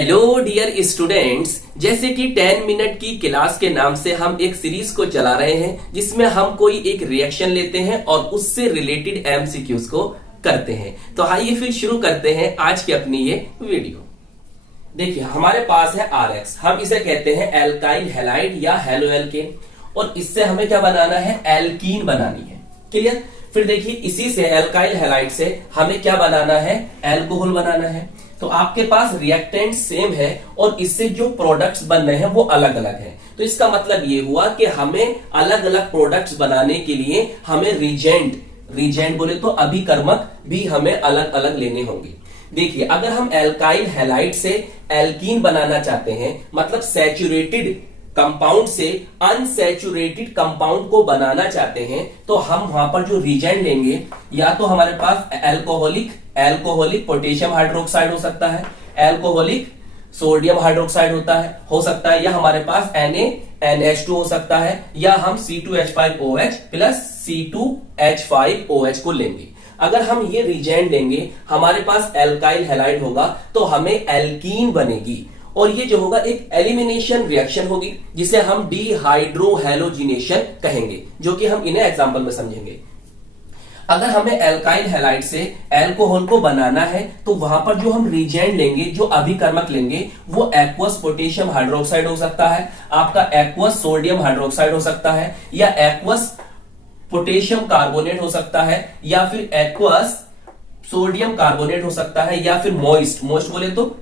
Hello dear students, जैसे कि 10 minute की क्लास के नाम से हम एक सीरीज को चला रहे हैं जिसमें हम कोई एक रिएक्शन लेते हैं और उससे रिलेटेड एमसीक्यूज को करते हैं। तो आइए फिर शुरू करते हैं आज की अपनी ये वीडियो। देखिए हमारे पास है RX, हम इसे कहते हैं एल्काइल हैलाइड या हेलोएल्केन, और इससे हमें क्या बनाना है, एल्कीन बनानी है। क्लियर। फिर देखिए इसी से एल्काइल हैलाइड से हमें क्या बनाना है, एल्कोहल बनाना है। तो आपके पास रिएक्टेंट सेम है और इससे जो प्रोडक्ट्स बन रहे हैं वो अलग अलग है। तो इसका मतलब ये हुआ कि हमें अलग अलग प्रोडक्ट्स बनाने के लिए हमें रीजेंट बोले तो अभिकर्मक भी हमें अलग अलग लेने होंगे। देखिए अगर हम एल्काइल हैलाइड से एल्कीन बनाना चाहते हैं, मतलब सैचुरेटेड कंपाउंड से अनसैचुरेटेड कंपाउंड को बनाना चाहते हैं, तो हम वहां पर जो रीजेंट लेंगे, या तो हमारे पास एल्कोहलिक पोटेशियम हाइड्रोक्साइड हो सकता है, एल्कोहलिक सोडियम हाइड्रोक्साइड हो सकता है, या हमारे पास NaNH2 हो सकता है, या हम C2H5OH प्लस C2H5OH को लेंगे। अगर हम ये रीजेंट लेंगे, हमारे पास एल्काइल हैलाइड होगा तो हमें एल्कीन बनेगी, और ये जो होगा एक एलिमिनेशन रिएक्शन होगी जिसे हम डिहाइड्रोहैलोजिनेशन कहेंगे, जो कि हम इन्हें एग्जांपल में समझेंगे। अगर हमें एल्काइल हैलाइड से एल्कोहल को बनाना है तो वहां पर जो हम रीजेंट लेंगे, जो अभिकर्मक लेंगे, वो एक्वस पोटेशियम हाइड्रोक्साइड हो सकता है, आपका एक्वस सोडियम हाइड्रोक्साइड हो सकता है, या एक्वस पोटेशियम कार्बोनेट हो सकता है, या फिर एक्वस सोडियम कार्बोनेट हो सकता है, या फिर मॉइस्ट बोले तो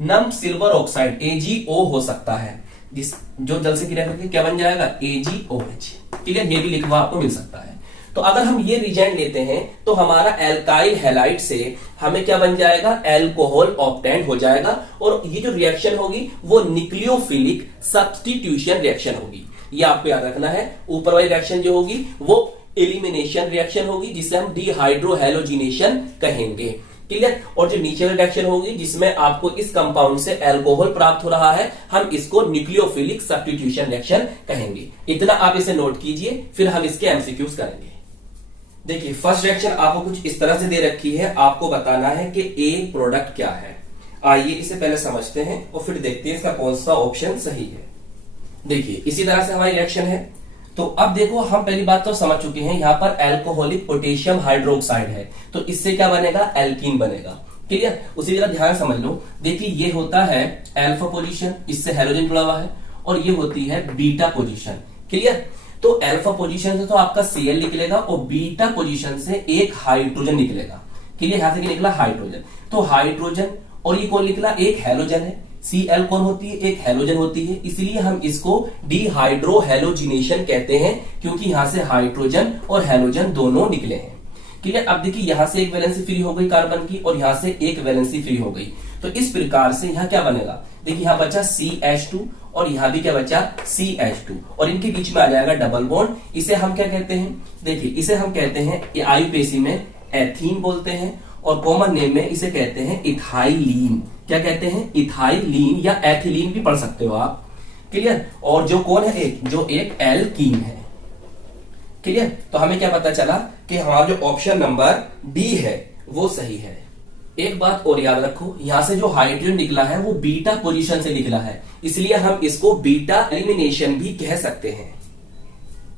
नम सिल्वर ऑक्साइड AgO हो सकता है, जिस जो जल से क्रिया करके क्या बन जाएगा, AgOH। क्लियर, ये भी लिखवा आपको मिल सकता है। तो अगर हम ये रीजेंट लेते हैं तो हमारा एल्काइल हैलाइड से हमें क्या बन जाएगा, एल्कोहल ऑब्टेन हो जाएगा, और ये जो रिएक्शन होगी वो न्यूक्लियोफिलिक सब्स्टिट्यूशन रिएक्शन होगी। ये आपको याद रखना है। ऊपर वाली रिएक्शन जो होगी वो एलिमिनेशन रिएक्शन होगी जिसे हम डिहाइड्रोहैलोजिनेशन कहेंगे। क्लियर। और जो नीचे वाली रिएक्शन होगी जिसमें आपको इस कंपाउंड से एल्कोहल प्राप्त हो रहा है, हम इसको न्यूक्लियोफिलिक सब्स्टिट्यूशन रिएक्शन कहेंगे। इतना आप इसे नोट कीजिए, फिर हम इसके एमसीक्यूज करेंगे। देखिए फर्स्ट रिएक्शन आपको कुछ इस तरह से दे रखी है, आपको बताना है कि ए प्रोडक्ट क्या है। आइए इसे पहले समझते हैं और फिर देखते हैं इसका कौन सा ऑप्शन सही है। देखिए इसी तरह से हमारी रिएक्शन है। तो अब देखो हम पहली बात तो समझ चुके हैं, यहां पर एल्कोहलिक पोटेशियम हाइड्रोक्साइड है, तो इससे क्या बनेगा, एल्कीन बनेगा। क्लियर। उसी तरह ध्यान समझ लो। देखिए ये होता है अल्फा पोजीशन, इससे हेलोजन जुड़ा हुआ है, और ये होती है बीटा पोजीशन। क्लियर। तो अल्फा पोजीशन से तो आपका Cl निकलेगा और बीटा पोजीशन से एक हाइड्रोजन निकलेगा। क्लियर। यहां से क्या निकला, हाइड्रोजन। तो हाइड्रोजन, और ये कौन निकला, एक हेलोजन है। Cl कौन होती है, एक हेलोजन होती है, इसलिए हम इसको डिहाइड्रोहैलोजिनेशन कहते हैं, क्योंकि यहां से हाइड्रोजन और हेलोजन दोनों निकले हैं। क्लियर। अब देखिए यहां से एक वैलेंसी फ्री हो गई कार्बन की, और यहां से एक वैलेंसी फ्री हो गई, तो इस प्रकार से यहां क्या बनेगा, देखिए यहां बचा CH2 और यहां भी क्या बचा, CH2, और इनके बीच में आ जाएगा डबल बॉन्ड। इसे हम क्या कहते हैं, देखिए इसे हम कहते हैं आयुपेसी में एथीन बोलते हैं, और कॉमन नेम में इसे कहते हैं इथाइलीन। क्या कहते हैं, इथाइलीन, या एथिलीन भी पढ़ सकते हो आप। क्लियर। और जो कौन है, जो एक एल्कीन है। क्लियर। तो हमें क्या पता चला कि हमारा जो ऑप्शन नंबर डी है वो सही है। एक बात और याद रखो, यहां से जो हाइड्रोजन निकला है वो बीटा पोजीशन से निकला है, इसलिए हम इसको बीटा एलिमिनेशन भी कह सकते हैं।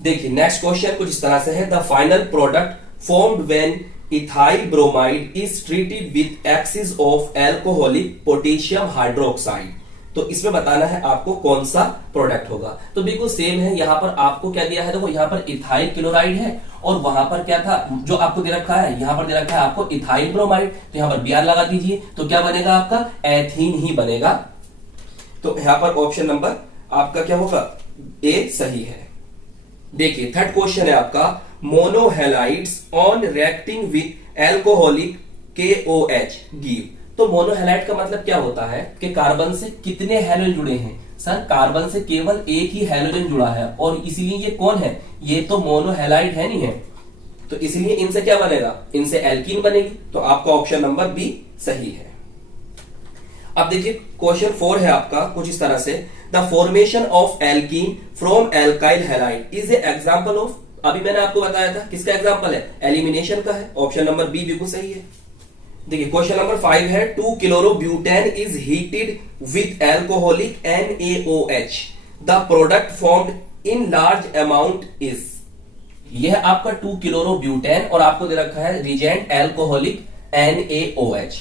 देखिए नेक्स्ट क्वेश्चन कुछ इस तरह से है, the final product formed when ethyl bromide is treated with axis of alcoholic potassium hydroxide. तो इसमें बताना है आपको कौन सा प्रोडक्ट होगा। तो बिल्कुल सेम है, यहां पर आपको क्या दिया है, देखो यहां पर इथाइल क्लोराइड है, और वहां पर क्या था जो आपको दे रखा है, यहां पर दे रखा है आपको इथाइल ब्रोमाइड, तो यहां पर Br लगा दीजिए, तो क्या बनेगा आपका, एथीन ही बनेगा। तो यहां पर ऑप्शन नंबर आपका क्या होगा, ए सही है। देखिए थर्ड क्वेश्चन है आपका, monohalides on reacting with alcoholic KOH give. तो मोनोहैलाइड का मतलब क्या होता है कि कार्बन से कितने हैलोजन जुड़े हैं, सर कार्बन से केवल एक ही हैलोजन जुड़ा है, और इसीलिए ये कौन है, ये तो मोनोहैलाइड है नहीं है, तो इसलिए इनसे क्या बनेगा, इनसे एल्कीन बनेगी। तो आपका ऑप्शन नंबर बी सही है। अब देखिए क्वेश्चन 4 है आपका कुछ इस तरह से, the formation of alkene from alkyl halide is a example of. अभी मैंने आपको बताया था किसका एग्जांपल है, एलिमिनेशन का है। ऑप्शन नंबर बी बिल्कुल सही है। देखिए क्वेश्चन नंबर 5 है 2 chlorobutane is heated with alcoholic NaOH, the product formed in large amount is. यह आपका 2 क्लोरोब्यूटेन और आपको दे रखा है रिजेंट एल्कोहलिक NaOH।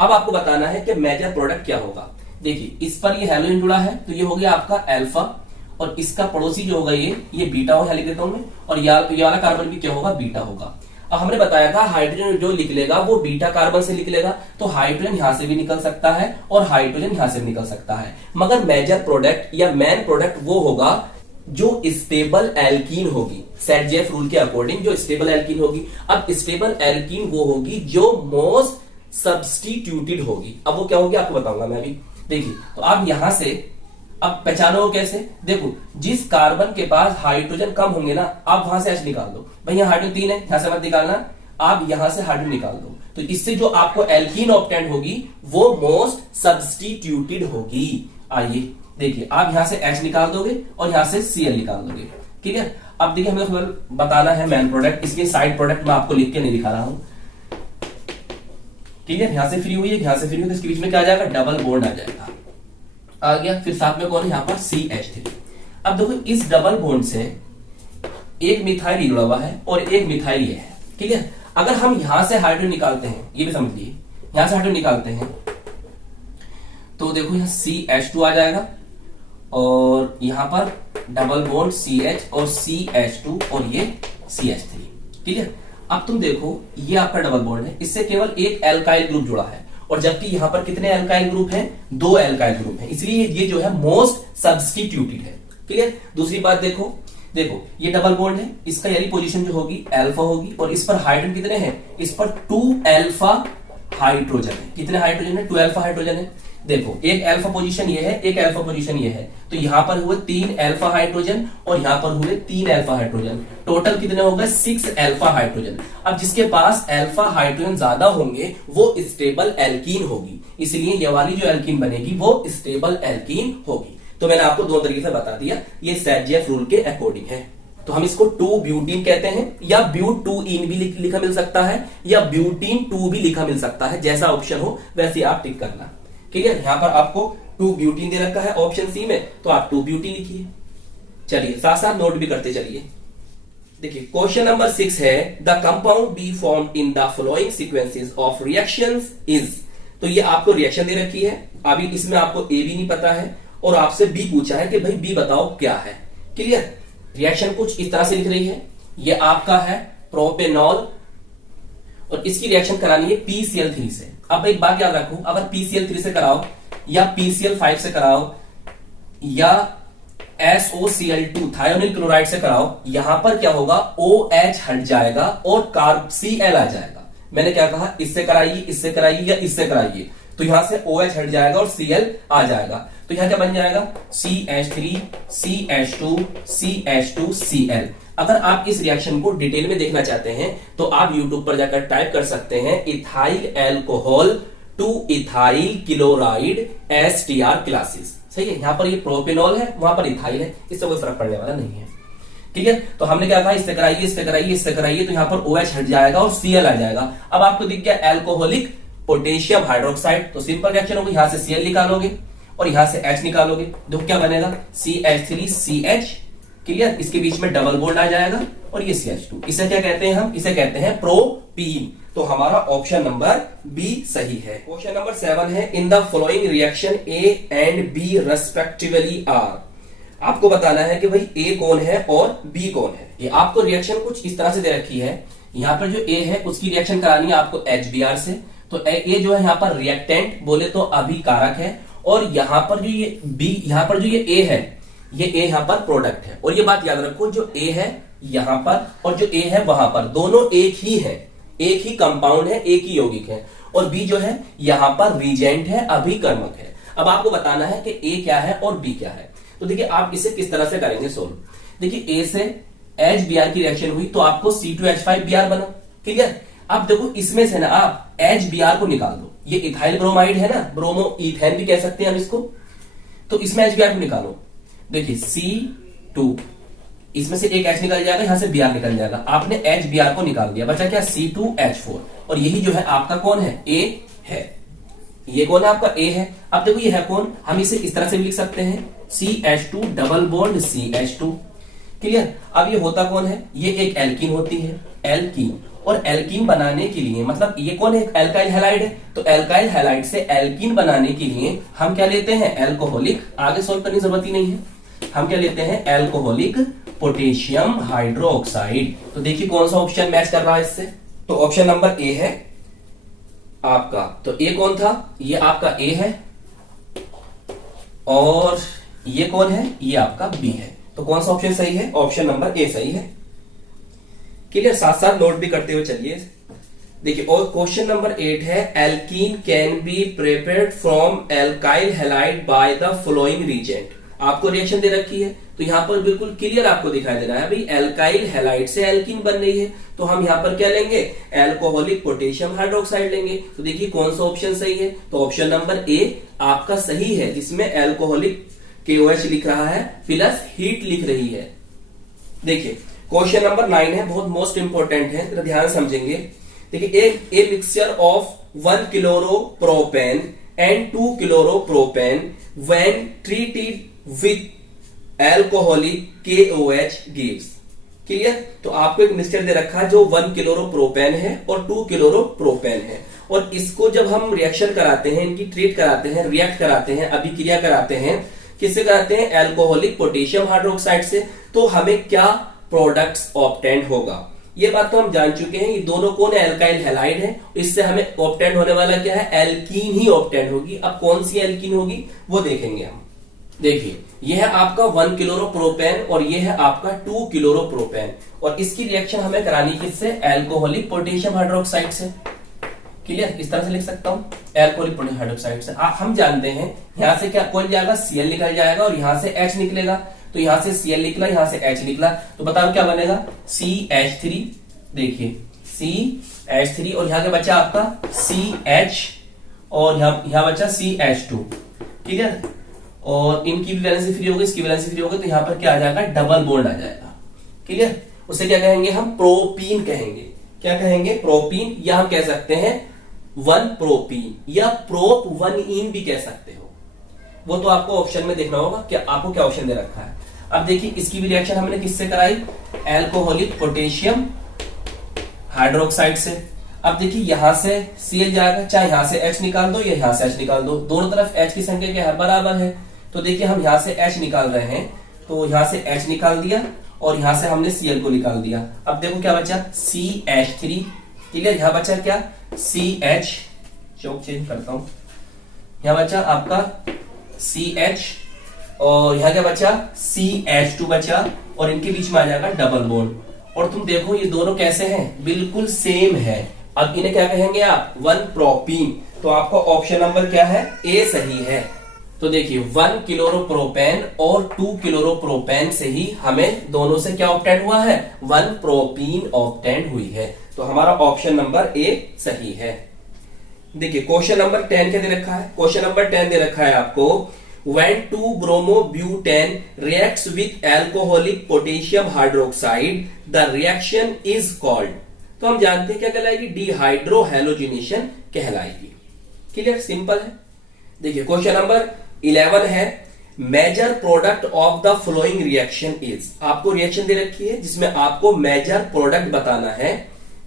अब आपको बताना है कि मेजर प्रोडक्ट क्या होगा। देखिए इस पर ये हेलोजन जुड़ा है तो ये हो गया आपका अल्फा, और इसका पड़ोसी जो होगा ये बीटा हो, लिख देता हूं मैं, और ये वाला कार्बन भी क्या होगा, बीटा होगा। अब हमने बताया था हाइड्रोजन जो निकलेगा वो बीटा कार्बन से निकलेगा, तो हाइड्रोजन यहां से भी निकल सकता है और हाइड्रोजन यहां से भी निकल सकता है, मगर मेजर प्रोडक्ट या मेन प्रोडक्ट वो होगा जो स्टेबल एल्कीन होगी। सेट-जेफ रूल के अकॉर्डिंग जो स्टेबल एल्कीन होगी। अब स्टेबल एल्कीन वो होगी जो मोस्ट सब्स्टिट्यूटेड होगी। अब वो क्या होगी आपको बताऊंगा मैं अभी। देखिए तो आप यहां से अब पहचानो कैसे, देखो जिस कार्बन के पास हाइड्रोजन कम होंगे ना, आप वहां से H निकाल दो। भाई यहाँ हाइड्रोजन 3 है, यहां से मत निकालना, आप यहां से हाइड्रोजन निकाल दो, तो इससे जो आपको एल्कीन ऑब्टेन होगी वो मोस्ट सब्स्टिट्यूटेड होगी। आइए देखिए आप यहां से H निकाल दोगे और यहां से Cl निकाल दोगे, ठीक है। अब देखिए हमें बताना है मेन प्रोडक्ट, इसलिए साइड प्रोडक्ट मैं आपको लिख के नहीं दिखा रहा हूं, ठीक है। यहां से फ्री हुई है, यहां से फ्री हुई, तो इसके बीच में क्या आ जाएगा, डबल बॉन्ड आ जाएगा, आ गया। फिर साथ में कौन है यहां पर CH3। अब देखो इस डबल बॉन्ड से एक मिथाइल जुड़ा हुआ है और एक मिथाइल ये है, ठीक है। अगर हम यहां से हाइड्रोजन निकालते हैं, ये भी समझ लीजिए, यहां से हाइड्रोजन निकालते हैं तो देखो यहां CH2 आ जाएगा और यहां पर डबल बॉन्ड CH और CH2 और ये CH3, ठीक है। अब तुम देखो ये आपका डबल बॉन्ड है, इससे केवल एक एल्काइल ग्रुप जुड़ा है, और जबकि यहां पर कितने एल्काइल ग्रुप हैं, 2 एल्काइल ग्रुप हैं, इसलिए ये जो है मोस्ट सब्स्टिट्यूटेड है, क्लियर। दूसरी बात देखो ये डबल बॉन्ड है, इसका यानी पोजीशन जो होगी अल्फा होगी, और इस पर हाइड्रोजन कितने हैं, इस पर 2 अल्फा हाइड्रोजन है। कितने हाइड्रोजन है, 2 अल्फा हाइड्रोजन है। देखो एक अल्फा पोजीशन ये है, एक अल्फा पोजीशन ये है, तो यहां पर हुए 3 अल्फा हाइड्रोजन और यहां पर हुए 3 अल्फा हाइड्रोजन, टोटल कितने हो गए, 6 अल्फा हाइड्रोजन। अब जिसके पास अल्फा हाइड्रोजन ज्यादा होंगे वो स्टेबल एल्कीन होगी, इसलिए ये वाली जो एल्कीन बनेगी वो स्टेबल एल्कीन होगी। तो मैंने आपको 2 तरीके से बता दिया, ये सेट-जेफ रूल के अकॉर्डिंग है। तो हम इसको 2-ब्यूटीन कहते हैं, या ब्यूट-2-इन भी लिखा मिल सकता है, या ब्यूटीन-2 भी लिखा मिल सकता है, जैसा ऑप्शन हो वैसे आप टिक करना, ठीक है। यहां पर आपको 2-ब्यूटीन दे रखा है ऑप्शन सी में, तो आप 2-ब्यूटीन लिखिए। चलिए साथ साथ नोट भी करते चलिए। देखिए क्वेश्चन नंबर 6 है the compound be formed in the following sequences of reactions is. तो ये आपको रिएक्शन दे रखी है, अभी इसमें आपको ए भी नहीं पता है और आपसे बी पूछा है कि भाई बी बताओ क्या है, क्लियर। रिएक्शन कुछ इस तरह से लिख रही है, ये आपका है प्रोपेनॉल और इसकी रिएक्शन करानी है PCl3 से। अब एक बात याद रखो, अगर PCl3 से कराओ या PCl5 से कराओ या SOCl2 थायोनिल क्लोराइड से कराओ, यहां पर क्या होगा, OH हट जाएगा और Cl आ जाएगा। मैंने क्या कहा, इससे कराइए या इससे कराइए, तो यहां से OH हट जाएगा और Cl आ जाएगा, तो यहां क्या बन जाएगा, CH3 CH2 CH2 Cl। अगर आप इस रिएक्शन को डिटेल में देखना चाहते हैं तो आप YouTube पर जाकर टाइप कर सकते हैं ethyl alcohol two ethyl chloride STR classes, सही है। यहां पर ये प्रोपेनॉल है, वहां पर इथाइल है, इससे कोई फर्क पड़ने वाला नहीं है, ठीक है। तो हमने क्या कहा, इससे कराइए, तो यहां पर OH हट जाएगा और Cl आ जाएगा। अब आपको दिख गया एल्कोहलिक पोटेशियम हाइड्रोक्साइड, तो सिंपल रिएक्शन होगी, यहां से Cl निकालोगे और यहां से H निकालोगे, देखो क्या बनेगा, CH3CH, क्लियर। इसके बीच में डबल बॉन्ड आ जाएगा और ये CH2, इसे क्या कहते हैं, हम इसे कहते हैं प्रोपीन। तो हमारा ऑप्शन नंबर बी सही है। क्वेश्चन नंबर 7 है in the following reaction A and B respectively are. आपको बताना है कि भाई A कौन है और B कौन है। ये आपको रिएक्शन कुछ इस तरह से दे रखी है, यहां पर जो A है उसकी रिएक्शन करानी है आपको HBr से, तो A जो है यहां पर रिएक्टेंट बोले तो अभिकारक है, और यहां पर जो ये B, यहां पर जो ये A है, ये A यहां पर प्रोडक्ट है। और ये बात याद रखो, जो A है यहां पर और जो A है वहां पर, दोनों एक ही है, एक ही कंपाउंड है, एक ही यौगिक है, और B जो है यहां पर रीजेंट है, अभिकर्मक है। अब आपको बताना है कि A क्या है और B क्या है। तो देखिए आप इसे किस तरह से करेंगे सोल्व। देखिए A से HBr की रिएक्शन हुई तो आपको C2H5Br बना, क्लियर। अब देखो इसमें से ना आप HBr को निकाल दो, ये इथाइल ब्रोमाइड है ना, ब्रोमो इथेन भी कह सकते हैं हम इसको, तो इसमें HBr को निकालो। देखिए C2, इसमें से एक H निकल जाएगा, यहां से Br निकल जाएगा, आपने HBr को निकाल दिया, बचा क्या, C2H4, और यही जो है आपका कौन है, ए है। ये कौन है आपका, ए है। अब देखो ये है कौन, हम इसे इस तरह से भी लिख सकते हैं CH2 double bond CH2। Clear. अब ये होता कौन है, ये एक एल्कीन होती है, एल्कीन। और एल्कीन बनाने के लिए मतलब ये कौन है, एल्काइल हैलाइड है, तो एल्काइल हैलाइड से एल्कीन बनाने के लिए हम क्या लेते हैं, एल्कोहलिक। आगे सॉल्व करने की जरूरत ही नहीं है, हम क्या लेते हैं, एल्कोहलिक पोटेशियम हाइड्रोक्साइड। तो देखिए कौन सा ऑप्शन मैच कर रहा है इससे, तो ऑप्शन नंबर ए है आपका। तो ए कौन था, ये आपका ए है, और ये कौन है, ये आपका बी है। तो कौन सा ऑप्शन सही है, ऑप्शन नंबर ए सही है। क्लियर। साथ साथ नोट भी करते हुए चलिए। देखिए और क्वेश्चन नंबर 8 है, alkene can be prepared from alkyl halide by the following reagent. आपको रिएक्शन दे रखी है, तो यहां पर बिल्कुल क्लियर आपको दिखाई दे रहा है भाई एल्काइल हैलाइड से एल्कीन बन रही है, तो हम यहां पर क्या लेंगे, एल्कोहलिक पोटेशियम हाइड्रोक्साइड लेंगे। तो देखिए कौन सा ऑप्शन सही है, तो ऑप्शन नंबर ए आपका सही है, जिसमें एल्कोहलिक KOH लिख रहा है प्लस हीट लिख रही है। देखिए क्वेश्चन नंबर 9 है, बहुत मोस्ट इंपोर्टेंट है, तो ध्यान समझेंगे। देखिए a mixture of 1 chloropropane and 2 chloropropane when treated with alcoholic KOH gives. Clear. तो आपको एक मिक्सचर दे रखा है जो 1 क्लोरोप्रोपेन है और 2 क्लोरोप्रोपेन है, और इसको जब हम रिएक्शन कराते हैं, इनकी ट्रीट कराते हैं, रिएक्ट कराते हैं, अभिक्रिया कराते हैं, किससे कराते हैं, एल्कोहलिक पोटेशियम हाइड्रोक्साइड से, तो हमें क्या प्रोडक्ट्स ऑब्टेंड होगा। ये बात तो हम जान चुके हैं, ये दोनों कौन है, एल्काइल हैलाइड है, इससे हमें ऑब्टेंड होने वाला क्या है, एल्कीन ही ऑब्टेंड होगी। अब कौन सी एल्कीन होगी वो देखेंगे हम। देखिए ये है आपका 1 क्लोरोप्रोपेन और ये है आपका 2 क्लोरोप्रोपेन, और इसकी रिएक्शन हमें करानी किससे, एल्कोहलिक पोटेशियम हाइड्रोक्साइड से। क्लियर। इस तरह से लिख सकता हूं, एल्कोहलिक पोटेशियम हाइड्रोक्साइड से। हम जानते हैं यहां से क्या कौन जाएगा, Cl निकल जाएगा और यहां से H निकलेगा, तो यहां से Cl निकला, यहां से H निकला, तो बताओ क्या बनेगा, CH3। देखिए CH3 और यहां क्या बचा आपका CH, और यहां बचा CH2। क्लियर। और इनकी भी वैलेंसी फ्री होगी, इसकी वैलेंसी फ्री होगी, तो यहां पर क्या आ जाएगा, डबल बॉन्ड आ जाएगा। क्लियर। उसे क्या कहेंगे हम, प्रोपीन कहेंगे। क्या कहेंगे, प्रोपीन, या हम कह सकते हैं 1 प्रोपीन, या प्रोप 1 इन भी कह सकते हो। वो तो आपको ऑप्शन में देखना होगा कि आपको क्या ऑप्शन दे रखा है। अब देखिए इसकी भी रिएक्शन हमने किससे कराई, एल्कोहलिक पोटेशियम हाइड्रोक्साइड से। अब देखिए यहां से Cl जाएगा, चाहे यहां से H निकाल दो या यहां से H निकाल दो, दोनों तरफ H की संख्या क्या है, बराबर है। तो देखिए हम यहां से H निकाल रहे हैं, तो यहां से H निकाल दिया और यहां से हमने Cl को निकाल दिया। अब देखो क्या बचा, CH3। क्लियर। यहां बचा क्या, CH, चौक चेंज करता हूं, यहां बचा आपका CH, और यहां क्या बचा, CH2 बचा, और इनके बीच में आ जाएगा डबल बॉन्ड। और तुम देखो ये दोनों कैसे हैं, बिल्कुल सेम है। अब इन्हें क्या कहेंगे आप, 1 प्रोपीन। तो आपका ऑप्शन नंबर क्या है, ए सही है। तो देखिए 1 क्लोरोप्रोपेन और 2 क्लोरोप्रोपेन से ही हमें दोनों से क्या ऑब्टेंड हुआ है, 1 प्रोपीन ऑब्टेंड हुई है। तो हमारा ऑप्शन नंबर ए सही है। देखिए क्वेश्चन नंबर 10 क्या दे रखा है, क्वेश्चन नंबर 10 दे रखा है आपको, when 2-bromobutane reacts with alcoholic potassium hydroxide the reaction is called। तो हम जानते हैं क्या कहलाएगी, डिहाइड्रोहैलोजिनेशन कहलाएगी। क्लियर, सिंपल है। देखिए क्वेश्चन नंबर 11 है, major product of the following reaction is. आपको रिएक्शन दे रखी है जिसमें आपको मेजर प्रोडक्ट बताना है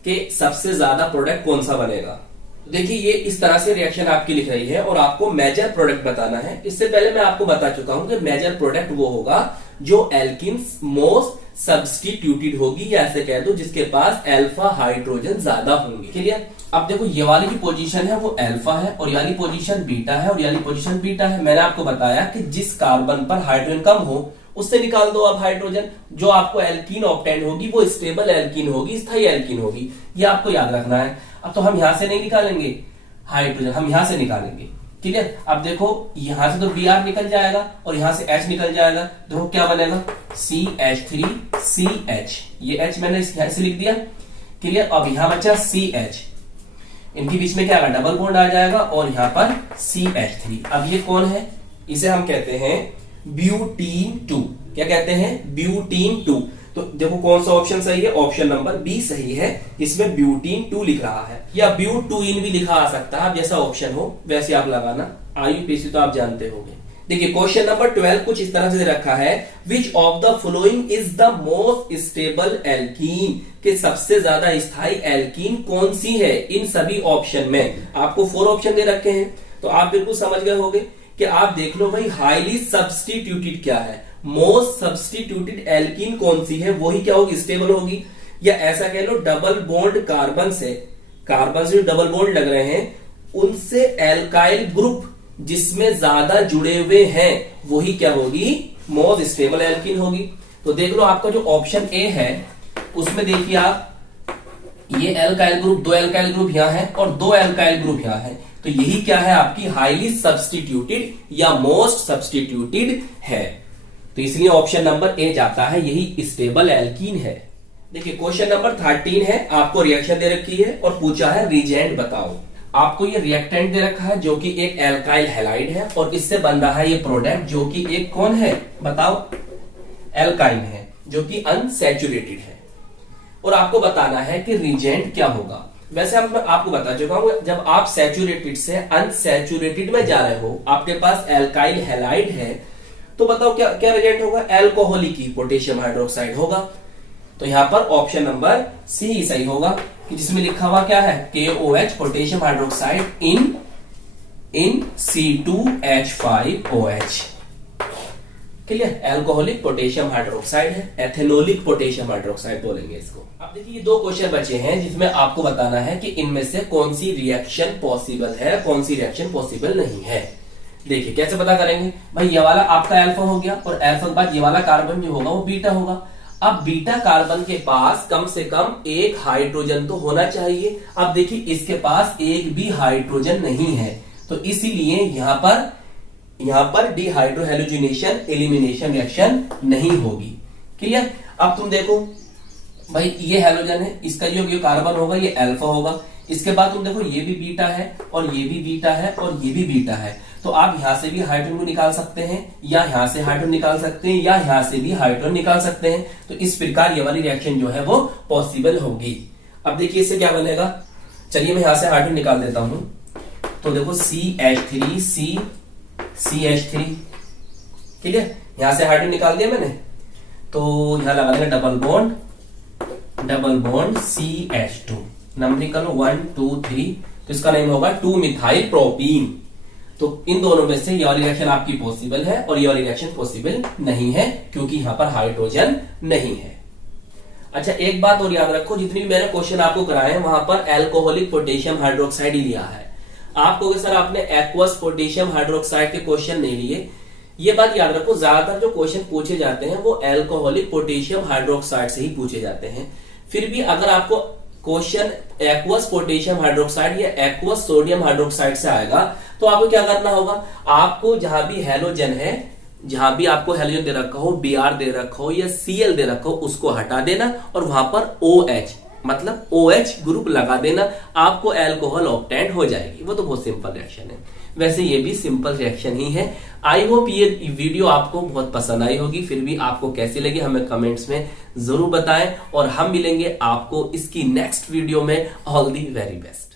कि सबसे ज्यादा प्रोडक्ट कौन सा बनेगा। देखिए ये इस तरह से रिएक्शन आपकी लिख रही है और आपको मेजर प्रोडक्ट बताना है। इससे पहले मैं आपको बता चुका हूं कि मेजर प्रोडक्ट वो होगा जो एल्किन्स मोस्ट सब्स्टिट्यूटेड होगी, या ऐसे कह दो जिसके पास अल्फा हाइड्रोजन ज्यादा होंगे। क्लियर। अब देखो ये वाली की पोजीशन है वो अल्फा है, और ये वाली पोजीशन बीटा है, और ये वाली पोजीशन बीटा है। मैंने आपको बताया कि जिस कार्बन पर हाइड्रोजन कम हो उससे निकाल दो अब हाइड्रोजन। जो आपको एल्कीन ऑब्टेंड होगी वो स्टेबल एल्कीन होगी, स्थायी एल्कीन होगी, ये आपको याद रखना है। अब तो हम यहां से नहीं निकालेंगे हाइड्रोजन, हम यहां से निकालेंगे। क्लियर। अब देखो यहां से तो Br निकल जाएगा और यहां से H निकल जाएगा, देखो क्या बनेगा, CH3CH। ये H मैंने ऐसे लिख दिया। क्लियर। अब यहां बचा CH, इनके बीच में क्या आएगा, डबल बॉन्ड आ जाएगा, और यहां पर CH3। अब ये कौन है, इसे हम कहते हैं ब्यूटीन 2। क्या कहते हैं, ब्यूटीन 2। तो देखो कौन सा ऑप्शन सही है, ऑप्शन नंबर बी सही है, इसमें ब्यूटीन 2 लिख रहा है, या ब्यूट 2 इन भी लिखा आ सकता है, जैसा ऑप्शन हो वैसे आप लगाना। आईयूपीएसी तो आप जानते होंगे। देखिए क्वेश्चन नंबर 12 कुछ इस तरह से रखा है, which of the following is the most stable alkene, कि सबसे ज्यादा स्थायी एल्कीन कौन सी है इन सभी ऑप्शन में। आपको 4 ऑप्शन दे रखे हैं, तो आप बिल्कुल समझ गए होंगे कि आप देख लो भाई हाईली सब्स्टिट्यूटेड क्या है, मोस्ट सब्स्टिट्यूटेड एल्कीन कौन सी है, वही क्या होगी, स्टेबल होगी। या ऐसा कह लो डबल बॉन्ड कार्बन से जो डबल बॉन्ड लग रहे हैं उनसे एल्काइल ग्रुप जिसमें ज्यादा जुड़े हुए हैं वही क्या होगी, मोस्ट स्टेबल एल्कीन होगी। तो देख लो आपका जो ऑप्शन ए है उसमें देखिए आप, ये एल्काइल ग्रुप, 2 एल्काइल ग्रुप यहां है और 2 एल्काइल ग्रुप यहां है, तो यही क्या है आपकी हाईली सब्स्टिट्यूटेड या मोस्ट सब्स्टिट्यूटेड है। तो इसलिए ऑप्शन नंबर ए जाता है, यही स्टेबल एल्कीन है। देखिए क्वेश्चन नंबर 13 है, आपको रिएक्शन दे रखी है और पूछा है रिजेंट बताओ। आपको ये रिएक्टेंट दे रखा है जो कि एक एल्काइल हैलाइड है और इससे बन रहा है ये प्रोडक्ट जो कि एक कौन है बताओ, एल्काइन है जो कि अनसैचुरेटेड है। और आपको बताना है कि रिजेंट क्या होगा। वैसे मैं आपको बता चुका हूं, जब आप सैचुरेटेड से अनसैचुरेटेड में जा रहे हो, आपके पास एल्काइल हैलाइड है, तो बताओ क्या क्या रिजेंट होगा, एल्कोहलिक पोटेशियम हाइड्रोक्साइड होगा। तो यहां पर ऑप्शन नंबर सी सही होगा, कि जिसमें लिखा हुआ क्या है, KOH पोटेशियम हाइड्रोक्साइड इन C2H5OH। Clear, alcoholic potassium hydroxide है, एथेनोलिक पोटेशियम हाइड्रोक्साइड बोलेंगे इसको। अब देखिए ये 2 क्वेश्चन बचे हैं जिसमें आपको बताना है कि इनमें से कौन सी रिएक्शन पॉसिबल है, कौन सी रिएक्शन पॉसिबल नहीं है। देखिए कैसे पता करेंगे भाई, ये वाला आपका अल्फा हो गया और अल्फा के बाद ये वाला कार्बन जो होगा वो बीटा होगा। अब बीटा कार्बन के पास कम से कम एक हाइड्रोजन तो होना चाहिए। अब देखिए इसके पास एक भी हाइड्रोजन नहीं है, तो इसीलिए यहां पर डिहाइड्रोहेलोजिनेशन एलिमिनेशन रिएक्शन नहीं होगी। क्लियर। अब तुम देखो भाई ये हेलोजन है, इसका जो कार्बन होगा ये अल्फा होगा, इसके बाद तुम देखो ये भी बीटा है और ये भी बीटा है और ये भी बीटा है, तो आप यहां से भी हाइड्रोजन को निकाल सकते हैं या यहां से हाइड्रोजन निकाल सकते हैं या यहां से भी हाइड्रोजन निकाल सकते हैं। तो इस प्रकार ये वाली रिएक्शन जो है वो पॉसिबल होगी। अब देखिए इससे क्या बनेगा, चलिए मैं यहां से हाइड्रोजन निकाल देता हूं। तो देखो CH3 क्लियर, यहां से हाइड्रोजन निकाल दिया मैंने, तो यहां लगा देंगे डबल बॉन्ड CH2, नंबरिकल 1 2 3, तो इसका नेम होगा 2 मिथाइल प्रोपीन। तो इन दोनों में से ये वाली रिएक्शन आपकी पॉसिबल है और ये वाली रिएक्शन पॉसिबल नहीं है क्योंकि यहां पर हाइड्रोजन नहीं है। अच्छा एक बात और याद रखो, जितनी भी मैंने क्वेश्चन आपको कराए हैं वहां पर एल्कोहलिक पोटेशियम हाइड्रोक्साइड ही लिया है। आपको सर आपने एक्वस पोटेशियम हाइड्रोक्साइड के क्वेश्चन नहीं लिए, ये बात याद रखो, ज्यादातर जो क्वेश्चन पूछे जाते हैं वो एल्कोहलिक पोटेशियम हाइड्रोक्साइड से ही पूछे जाते हैं। फिर भी अगर आपको क्वेश्चन एक्वस पोटेशियम हाइड्रोक्साइड या एक्वस सोडियम हाइड्रोक्साइड से आएगा तो आपको क्या करना होगा, आपको जहां भी हेलोजन है, जहां भी आपको हेलोजन दे रखा हो, Br दे रखा हो या Cl दे रखा हो, उसको हटा देना और वहां पर OH मतलब OH ग्रुप लगा देना, आपको अल्कोहल ऑब्टेन हो जाएगी। वो तो बहुत सिंपल रिएक्शन है, वैसे ये भी सिंपल रिएक्शन ही है। आई होप ये वीडियो आपको बहुत पसंद आई होगी, फिर भी आपको कैसी लगी हमें कमेंट्स में जरूर बताएं और हम मिलेंगे आपको इसकी नेक्स्ट वीडियो में। All the very best.